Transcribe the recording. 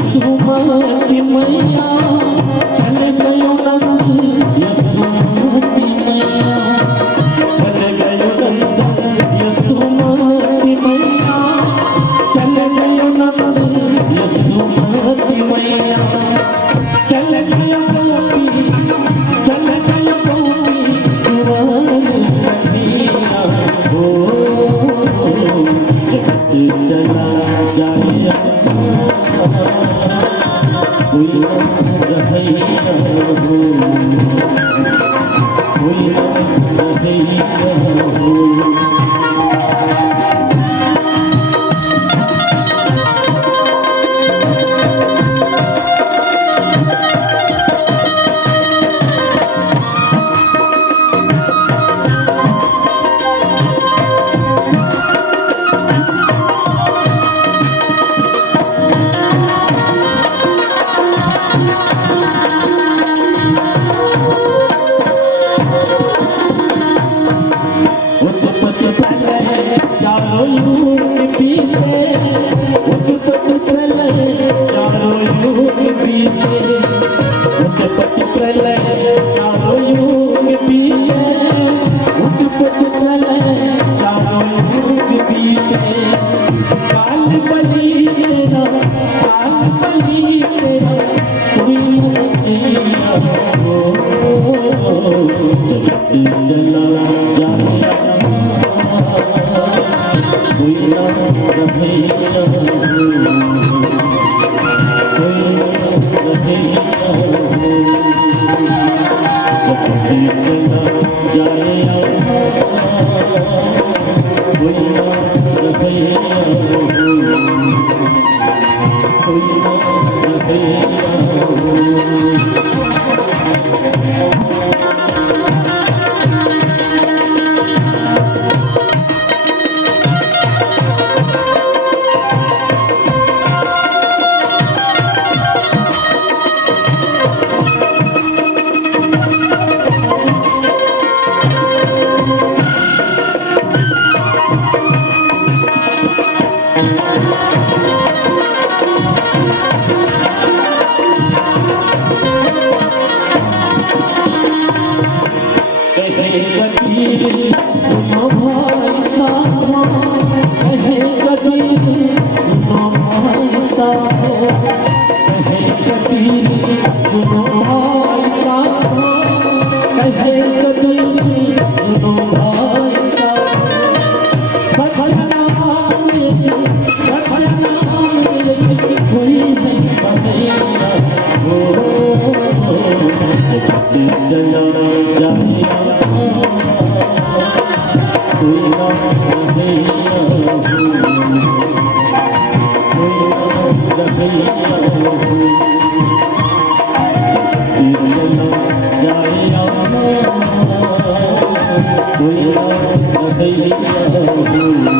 यशोमती मैया चल गयो नंद यशोमती मैया चल गयो नंद यशोमती मैया चल गयो नंद यशोमती मैया चल गयो गोपी चल गयो गोपी कुंवर कन्हैया हो जगत चला जाए कोई रहिया हो कोई रहिया हो चारों युग बीते उत्पत्ति प्रलय चारों युग बीते उत्पत्ति प्रलय चारों युग बीते उत्पत्ति प्रलय चारों युग बीते काल बलि तेरा कोई न जिया हो जगत चला जाए कोई न रहिया हो कोई न रहिया हो जब चला जाए कोई न रहिया हो कोई न रहिया हो सुनो भाई साहब कहे कबीर सुनो भाई साहब कहे कबीर सुनो भाई साहब कहे कबीर सुनो भाई साहब सखना कोई नहीं समझेगा हो चला जाए कोई न रहिया हो कोई न रहिया हो चला जाए कोई न रहिया हो